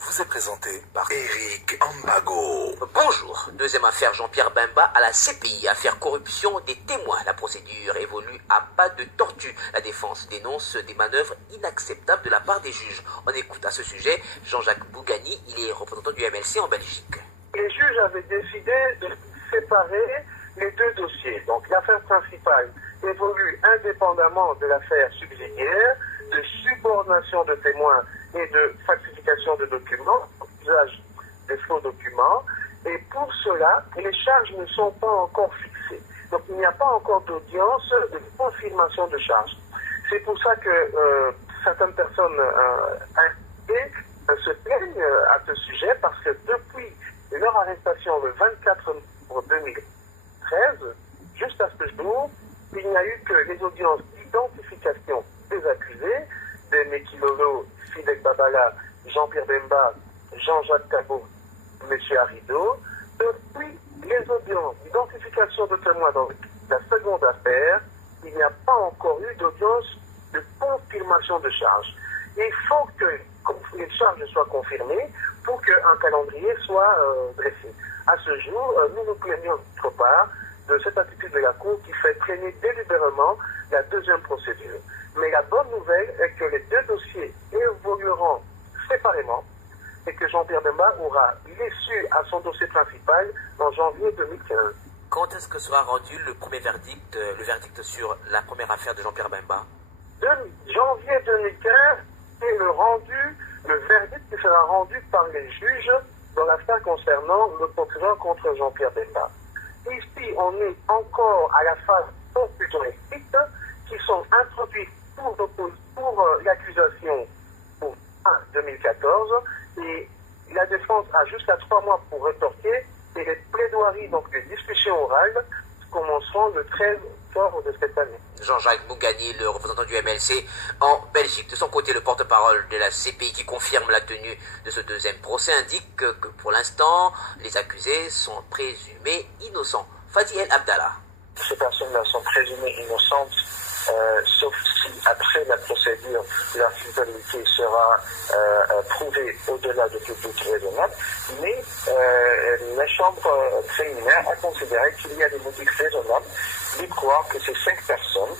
vous est présenté par Eric Ambago. Bonjour. Deuxième affaire Jean-Pierre Bemba à la CPI, affaire corruption des témoins. La procédure évolue à pas de tortue. La défense dénonce des manœuvres inacceptables de la part des juges. On écoute à ce sujet Jean-Jacques Bougani, il est représentant du MLC en Belgique. Les juges avaient décidé de séparer les deux dossiers. Donc l'affaire principale évolue indépendamment de l'affaire subsidiaire de subordination de témoins et de falsification de documents, usage des faux documents. Et pour cela, les charges ne sont pas encore fixées. Donc il n'y a pas encore d'audience de confirmation de charges. C'est pour ça que certaines personnes se plaignent à ce sujet, parce que depuis leur arrestation le 24 novembre 2013, juste à ce jour, il n'y a eu que les audiences d'identification des accusés, des Mekilolo, Fidek Babala, Jean-Pierre Bemba, Jean-Jacques Cabot, M. Arido. Depuis les audiences d'identification de témoins dans la seconde affaire, il n'y a pas encore eu d'audience de confirmation de charges. Il faut que les charges soient confirmées pour qu'un calendrier soit dressé. À ce jour, nous nous plaignons d'autre part de cette attitude de la Cour qui fait traîner délibérément la deuxième procédure. Mais la bonne nouvelle est que les deux dossiers évolueront séparément et que Jean-Pierre Bemba aura l'issue à son dossier principal en janvier 2015. Quand est-ce que sera rendu le premier verdict, le verdict sur la première affaire de Jean-Pierre Bemba? Janvier 2015 est le verdict qui sera rendu par les juges dans l'affaire concernant le procureur contre Jean-Pierre Bemba. Ici, on est encore à la phase conclusion écrite qui sont introduites pour l'accusation pour 2014 et la défense a jusqu'à 3 mois pour retorquer et les plaidoiries, donc les discussions orales, commenceront le 13 octobre de cette année. Jean-Jacques Bougani, le représentant du MLC en Belgique. De son côté, le porte-parole de la CPI qui confirme la tenue de ce deuxième procès indique que pour l'instant, les accusés sont présumés innocents. Fadi El Abdallah. Ces personnes-là sont présumées innocentes, sauf si après la procédure, leur culpabilité sera prouvée au-delà de tout doute raisonnable. Mais la Chambre préliminaire a considéré qu'il y a des motifs raisonnables de croire que ces 5 personnes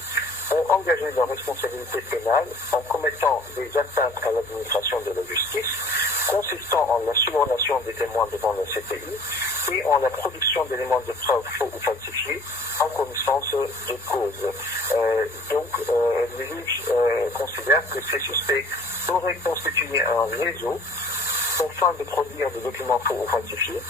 ont engagé leur responsabilité pénale en commettant des atteintes à l'administration de la justice, consistant en la subordination des témoins devant la CPI et en la production d'éléments de preuve faux ou falsifiés en connaissance de cause. Donc, les juges considèrent que ces suspects auraient constitué un réseau afin de produire des documents faux ou falsifiés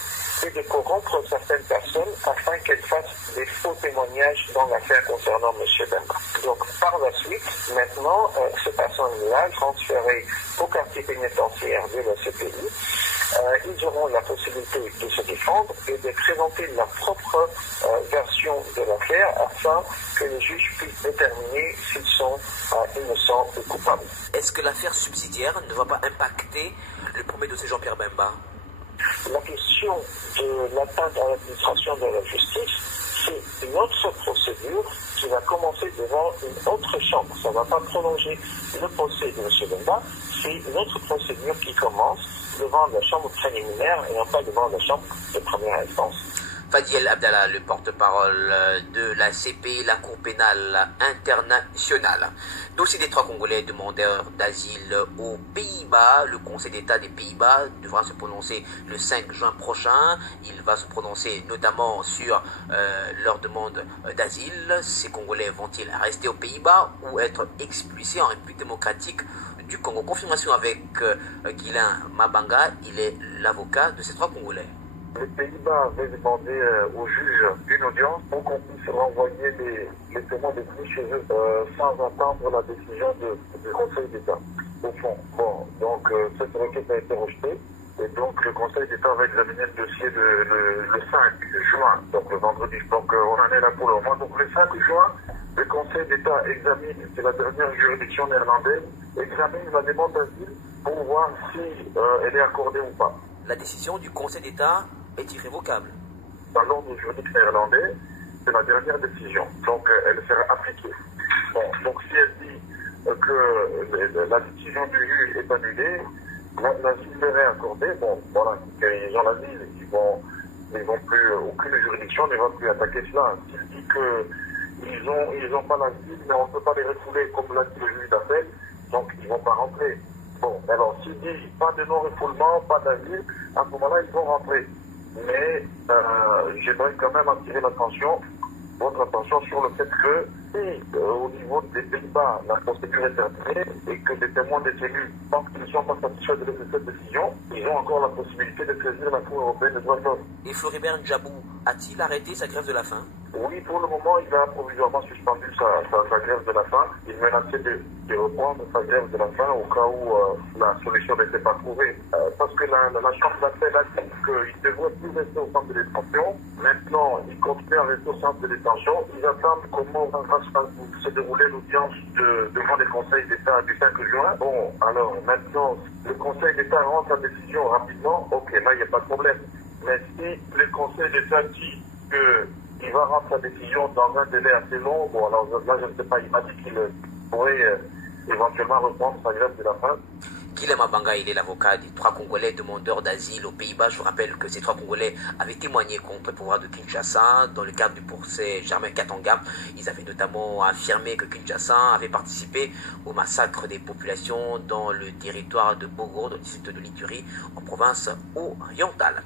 et de corrompre certaines personnes afin qu'elles fassent des faux témoignages dans l'affaire concernant M. Bemba. Donc, par la suite, maintenant, ces personnes-là, transférées au quartier pénitentiaire de la CPI, ils auront la possibilité de se défendre et de présenter leur propre version de l'affaire afin que les juges puissent déterminer s'ils sont innocents ou coupables. Est-ce que l'affaire subsidiaire ne va pas impacter le premier dossier Jean-Pierre Bemba? La question de l'atteinte à l'administration de la justice, c'est une autre procédure qui va commencer devant une autre chambre. Ça ne va pas prolonger le procès de M. Bemba, c'est une autre procédure qui commence devant la chambre préliminaire et non pas devant la chambre de première instance. Fadi El Abdallah, le porte-parole de la CPI, la Cour pénale internationale. Dossier des 3 Congolais demandeurs d'asile aux Pays-Bas. Le Conseil d'État des Pays-Bas devra se prononcer le 5 juin prochain. Il va se prononcer notamment sur leur demande d'asile. Ces Congolais vont-ils rester aux Pays-Bas ou être expulsés en République démocratique du Congo? Confirmation avec Guilain Mabanga, il est l'avocat de ces 3 Congolais. Les Pays-Bas avaient demandé aux juges une audience pour qu'on puisse renvoyer les témoins détenus chez eux sans attendre la décision du Conseil d'État. Au fond, bon, donc cette requête a été rejetée et donc le Conseil d'État va examiner le dossier le 5 juin, donc le vendredi. Donc on en est là pour le moment. Donc le 5 juin, le Conseil d'État examine, c'est la dernière juridiction néerlandaise, examine la demande d'asile pour voir si elle est accordée ou pas. La décision du Conseil d'État est irrévocable. Dans l'ordre juridique néerlandais, c'est la dernière décision. Donc, elle sera appliquée. Bon, donc si elle dit que la décision du juge est annulée, l'asile leur est accordé, bon, voilà, ils ont l'asile, ils vont plus, aucune juridiction ne va plus attaquer cela. S'il dit qu'ils ont pas l'asile, mais on ne peut pas les refouler comme l'a dit le juge d'appel, donc ils vont pas rentrer. Bon, alors s'il dit pas de non-refoulement, pas d'asile, à ce moment-là, ils vont rentrer. Mais j'aimerais quand même attirer votre attention sur le fait que si au niveau des Pays-Bas, la procédure est terminée et que les témoins détenus, tant qu'ils ne sont pas satisfaits de cette décision, ils ont encore la possibilité de saisir la Cour européenne des droits de l'homme. Et Floribert Ndjabou a-t-il arrêté sa grève de la faim? Oui, pour le moment, il a provisoirement suspendu sa grève de la faim. Il menaçait de reprendre sa grève de la faim au cas où la solution n'était pas trouvée. Parce que la Chambre d'appel a dit qu'il ne devrait plus rester au centre de détention. Maintenant, il continue à rester au centre de détention. Ils attendent comment va se dérouler l'audience devant les conseils d'État du 5 juin. Bon, alors maintenant, le Conseil d'État rend sa décision rapidement. Ok, là, il n'y a pas de problème. Mais si le Conseil d'État dit qu'il va rendre sa décision dans un délai assez long, bon, alors là, je ne sais pas, il m'a dit qu'il pourrait éventuellement reprendre sa grève de la faim. Guilhem Abanga, il est l'avocat des 3 Congolais demandeurs d'asile aux Pays-Bas. Je vous rappelle que ces 3 Congolais avaient témoigné contre le pouvoir de Kinshasa dans le cadre du procès Germain Katanga. Ils avaient notamment affirmé que Kinshasa avait participé au massacre des populations dans le territoire de Bogo, dans le district de l'Ituri, en province orientale.